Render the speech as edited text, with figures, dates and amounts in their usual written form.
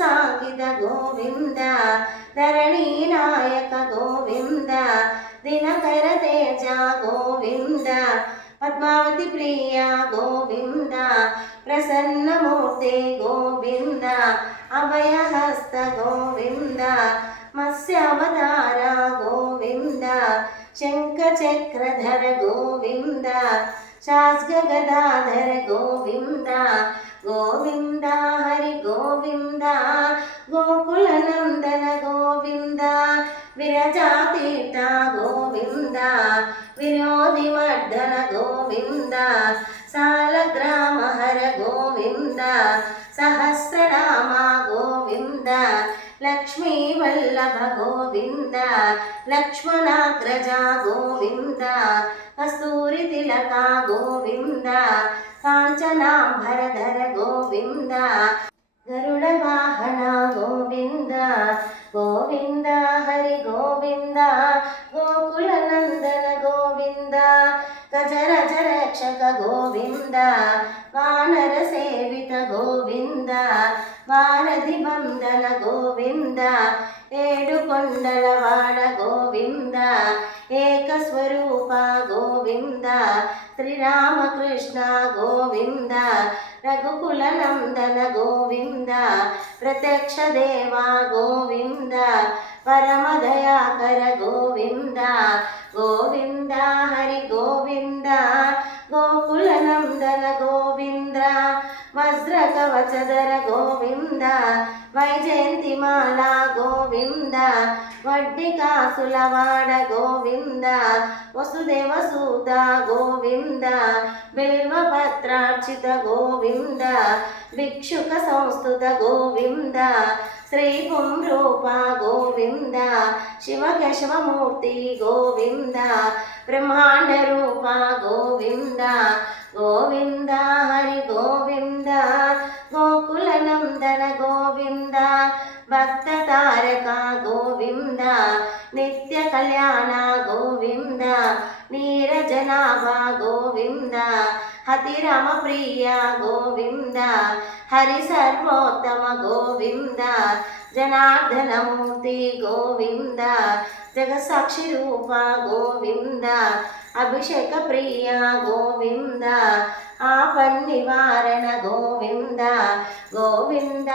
ದುಸ್ಸಾಂಗಿತ ಗೋವಿಂದ ಧರಣಿ ನಾಯಕ ಗೋವಿಂದ ದಿನಕರ ತೇಜ ಗೋವಿಂದ ಪದ್ಮಾವತಿ ಪ್ರಿಯ ಗೋವಿಂದ ಪ್ರಸನ್ನ ಮೂರ್ತಿ ಗೋವಿಂದ ಅಭಯ ಹಸ್ತ ಗೋವಿಂದ ಮತ್ಸ್ಯಾವತಾರ ಗೋವಿಂದ ಶಂಖ ಚಕ್ರಧರ ಗೋವಿಂದ ಶಾಸ್ತ್ರ ಗದಾಧರ ಗೋವಿಂದ ಗೋವಿಂದ ಹರಿ ಗೋವಿಂದ ಗೋಕುಲ ನಂದನ ಗೋವಿಂದ ವಿರಜಾತೀರ್ಥ ಗೋವಿಂದ ವಿರೋಧಿ ಮರ್ದನ ಗೋವಿಂದ ಸಾಲಗ್ರಾಮ ಹರ ಗೋವಿಂದ ಸಹಸ್ರನಾಮ ಗೋವಿಂದ ಲಕ್ಷ್ಮೀ ವಲ್ಲಭ ಗೋವಿಂದ ಲಕ್ಷ್ಮಣಾಗ್ರಜ ಗೋವಿಂದ ಕಸ್ತೂರಿ ತಿಲಕ ಗೋವಿಂದ ಕಾಂಚನಾಂಬರಧರ ಗೋವಿಂದ ಗರುಡ ವಾಹನ ಗೋವಿಂದ ಗೋವಿಂದ ಹರಿ ಗೋವಿಂದ ಗೋಕುಲ ನಂದನ ಗೋವಿಂದ ಗಜರಜ ರಕ್ಷಕ ಗೋವಿಂದ ವಾನರ ಸೇವಿತ ಗೋವಿಂದ ವಾರಧಿ ಬಂಧನ ಗೋವಿಂದ ಏಡುಕೊಂಡಲವಾಡ ಗೋವಿಂದ ಏಕಸ್ವರೂಪ ಗೋವಿಂದ ಶ್ರೀರಾಮಕೃಷ್ಣ ಗೋವಿಂದ ರಘುಕುಲ ನಂದನ ಗೋವಿಂದ ಪ್ರತ್ಯಕ್ಷ ದೇವ ಗೋವಿಂದ ಪರಮ ದಯಾಕರ ಗೋವಿಂದ ಗೋವಿಂದ ಹರಿ ಗೋವಿಂದ ಗೋಕುಲ ನಂದನ ಗೋವಿಂದ ವಜ್ರ ಕವಚಧರ ಗೋವಿಂದ ವೈಜಯಂತಿ ಮಾಲಾ ಗೋವಿಂದ ವಡ್ಡಿಕಾಸುಲವಾಡ ಗೋವಿಂದ ವಸುದೇವ ಸೂತ ಗೋವಿಂದ ಬಿಲ್ವಪತ್ರಾರ್ಚಿತ ಗೋವಿಂದ ಭಿಕ್ಷುಕ ಸಂಸ್ತುತ ಗೋವಿಂದ ಶ್ರೀ ಪುಂರೂಪ ಗೋವಿಂದ ಶಿವಕೇಶವಮೂರ್ತಿ ಗೋವಿಂದ ಬ್ರಹ್ಮಾಂಡ ರೂಪ ಗೋವಿಂದ ಗೋವಿಂದ ಹರಿ ಗೋವಿಂದ ಗೋಕುಲ ನಂದನ ಗೋವಿಂದ ಭಕ್ತ ತಾರಕ ಗೋವಿಂದ ನಿತ್ಯ ಕಲ್ಯಾಣ ಗೋವಿಂದ ನೀರಜನಾಭ ಗೋವಿಂದ ಹತಿರಾಮ ಪ್ರಿಯ ಗೋವಿಂದ ಹರಿ ಸರ್ವೋತ್ತಮ ಗೋವಿಂದ ಜನಾರ್ದನ ಮೂರ್ತಿ ಗೋವಿಂದ ಜಗಸಾಕ್ಷಿ ರೂಪ ಗೋವಿಂದ ಅಭಿಷೇಕ ಪ್ರಿಯ ಗೋವಿಂದ ಆಪನ್ ನಿವಾರಣ ಗೋವಿಂದ ಗೋವಿಂದ